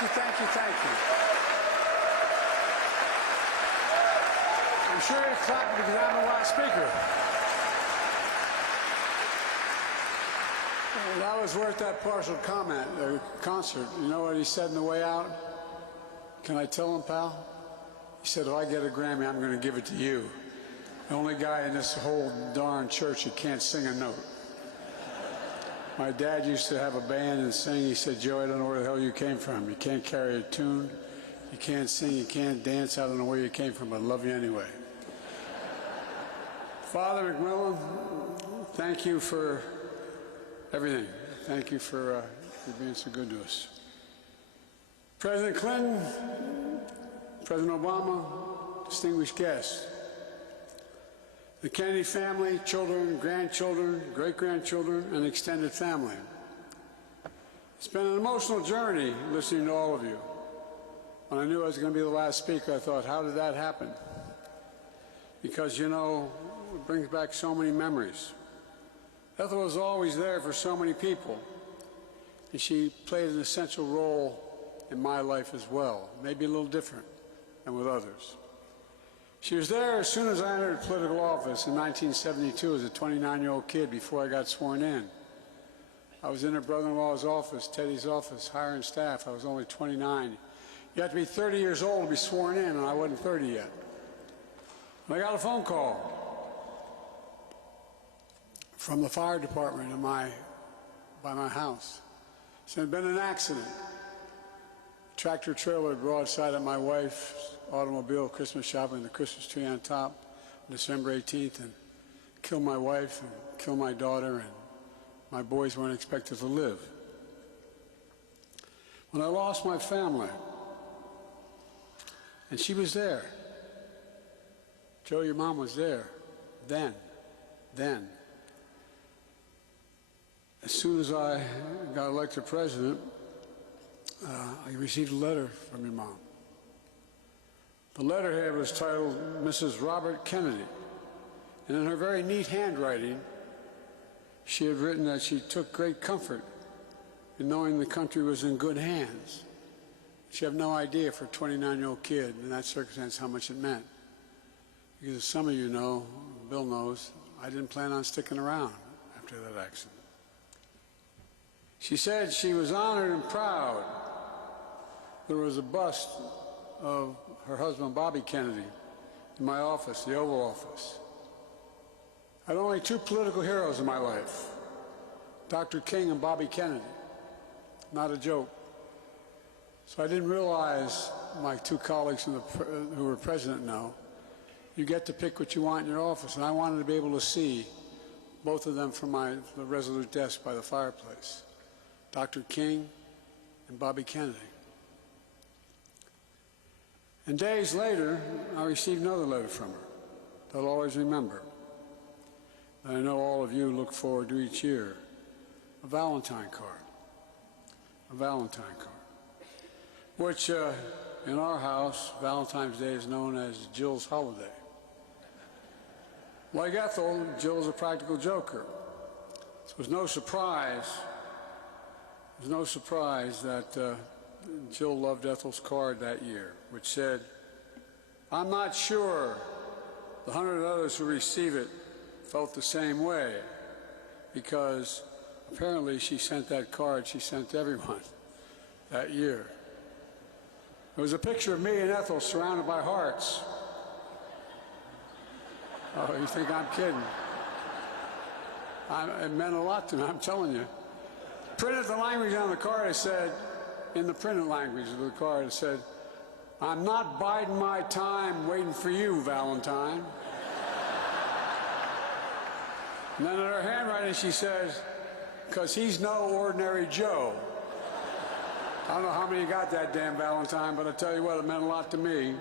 Thank you, thank you, thank you. I'm sure you're clapping because I'm the last speaker. Well, that was worth that partial comment, or concert. You know what he said on the way out? Can I tell him, pal? He said, if I get a Grammy, I'm going to give it to you. The only guy in this whole darn church who can't sing a note. My dad used to have a band and sing. He said, Joe, I don't know where the hell you came from. You can't carry a tune. You can't sing. You can't dance. I don't know where you came from, but I love you anyway. Father McMillan, thank you for everything. Thank you for being so good to us. President Clinton, President Obama, distinguished guests, the Kennedy family, children, grandchildren, great-grandchildren, and extended family. It's been an emotional journey listening to all of you. When I knew I was going to be the last speaker, I thought, how did that happen? Because, you know, it brings back so many memories. Ethel was always there for so many people, and she played an essential role in my life as well, maybe a little different than with others. She was there as soon as I entered political office in 1972 as a 29-year-old kid before I got sworn in. I was in her brother-in-law's office, Teddy's office, hiring staff. I was only 29. You have to be 30 years old to be sworn in, and I wasn't 30 yet. And I got a phone call from the fire department by my house. It said, there'd been an accident. Tractor trailer broadside at my wife's automobile, Christmas shopping, the Christmas tree on top, December 18th, and killed my wife and killed my daughter, and my boys weren't expected to live. When I lost my family, and she was there, Joe, your mom was there, then. As soon as I got elected president, I received a letter from your mom. The letterhead was titled Mrs. Robert Kennedy, and in her very neat handwriting, she had written that she took great comfort in knowing the country was in good hands. She had no idea for a 29-year-old kid in that circumstance how much it meant. Because as some of you know, Bill knows, I didn't plan on sticking around after that accident. She said she was honored and proud. There was a bust of her husband, Bobby Kennedy, in my office, the Oval Office. I had only two political heroes in my life, Dr. King and Bobby Kennedy. Not a joke. So I didn't realize, my two colleagues who were president know, you get to pick what you want in your office, and I wanted to be able to see both of them from the resolute desk by the fireplace, Dr. King and Bobby Kennedy. And days later, I received another letter from her that I'll always remember, that I know all of you look forward to each year, a Valentine card. A Valentine card, which in our house, Valentine's Day is known as Jill's holiday. Like Ethel, Jill is a practical joker. So it was no surprise that Jill loved Ethel's card that year, which said, I'm not sure the 100 others who receive it felt the same way, because apparently she sent that card, she sent to everyone that year. There was a picture of me and Ethel surrounded by hearts. Oh, you think I'm kidding? It meant a lot to me, I'm telling you. Printed the language on the card, it said, in the printed language of the card, it said, I'm not biding my time waiting for you, Valentine. And then in her handwriting she says, because he's no ordinary Joe. I don't know how many got that damn Valentine, but I tell you what, it meant a lot to me.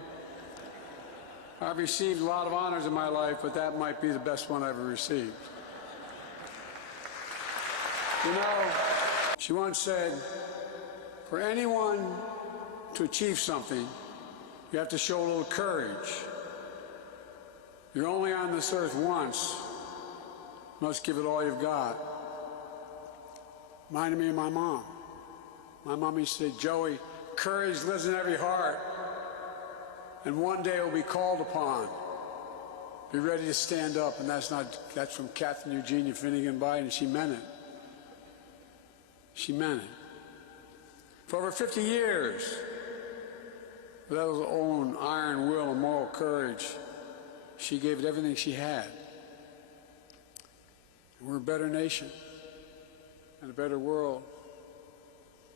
I've received a lot of honors in my life, but that might be the best one I ever received. You know, she once said, for anyone to achieve something, you have to show a little courage. You're only on this earth once. You must give it all you've got. Reminded me of my mom. My mom used to say, Joey, courage lives in every heart, and one day it will be called upon. Be ready to stand up, and that's from Catherine Eugenia Finnegan Biden. She meant it. She meant it. For over 50 years, with her own iron will and moral courage, she gave it everything she had. And we're a better nation and a better world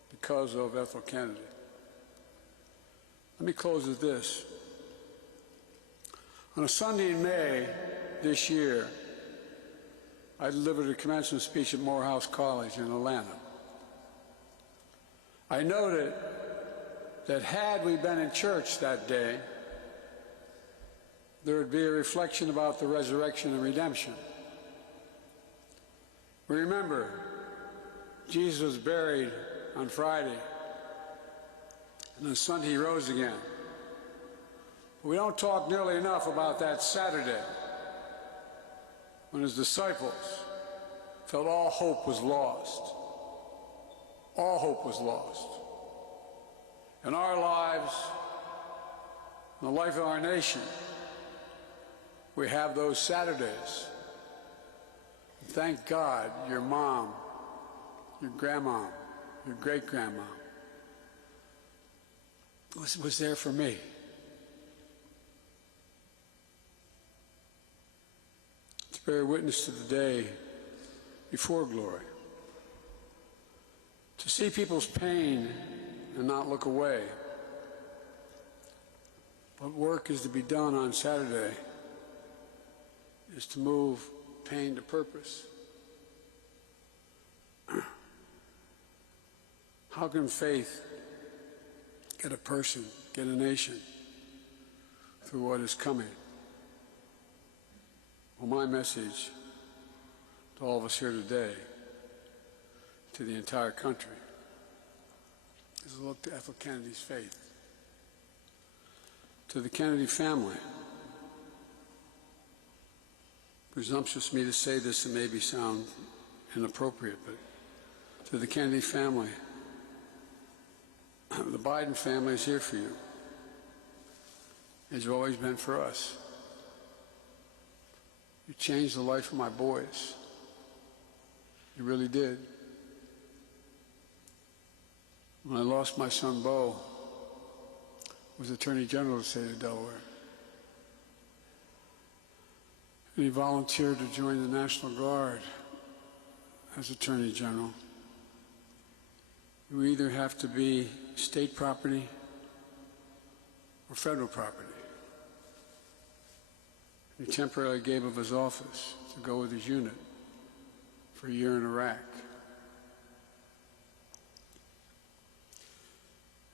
because of Ethel Kennedy. Let me close with this. On a Sunday in May this year, I delivered a commencement speech at Morehouse College in Atlanta. I noted that had we been in church that day, there would be a reflection about the resurrection and redemption. We remember Jesus was buried on Friday, and on Sunday he rose again. We don't talk nearly enough about that Saturday when his disciples felt all hope was lost. All hope was lost. In our lives, in the life of our nation, we have those Saturdays. And thank God your mom, your grandma, your great-grandma was there for me. To bear witness to the day before glory. To see people's pain and not look away. What work is to be done on Saturday is to move pain to purpose. How can faith get a person, get a nation through what is coming? Well, my message to all of us here today, to the entire country, is a look to Ethel Kennedy's faith. To the Kennedy family. Presumptuous of me to say this and maybe sound inappropriate, but to the Kennedy family, the Biden family is here for you, as you've always been for us. You changed the life of my boys. You really did. When I lost my son, Beau, was Attorney General of the state of Delaware. And he volunteered to join the National Guard as Attorney General. You either have to be state property or federal property. He temporarily gave up his office to go with his unit for a year in Iraq.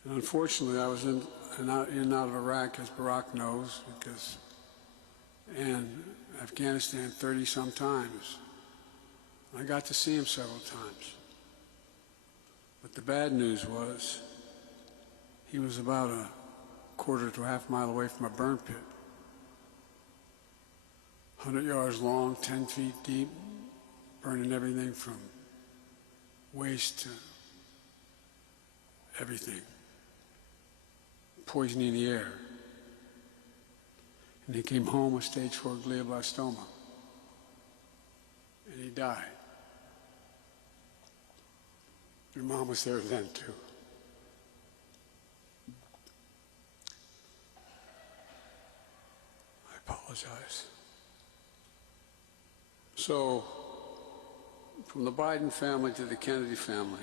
And unfortunately, I was in and out of Iraq, as Barack knows, and Afghanistan 30-some times. I got to see him several times. But the bad news was he was about a quarter to a half mile away from a burn pit. 100 yards long, 10 feet deep, burning everything from waste to everything. Poisoning the air. And he came home with stage 4 glioblastoma. And he died. Your mom was there then, too. I apologize. So, from the Biden family to the Kennedy family,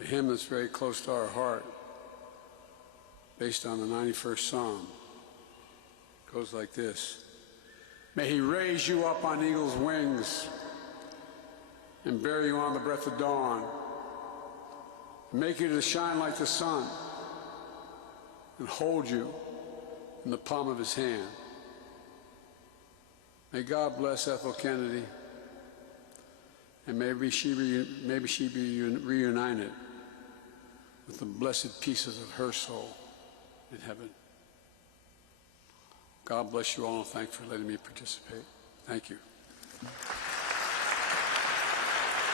a hymn that's very close to our heart, based on the 91st Psalm, goes like this. May he raise you up on eagle's wings and bear you on the breath of dawn, and make you to shine like the sun, and hold you in the palm of his hand. May God bless Ethel Kennedy, and maybe she be reunited with the blessed pieces of her soul in heaven. God bless you all, and thanks for letting me participate. Thank you.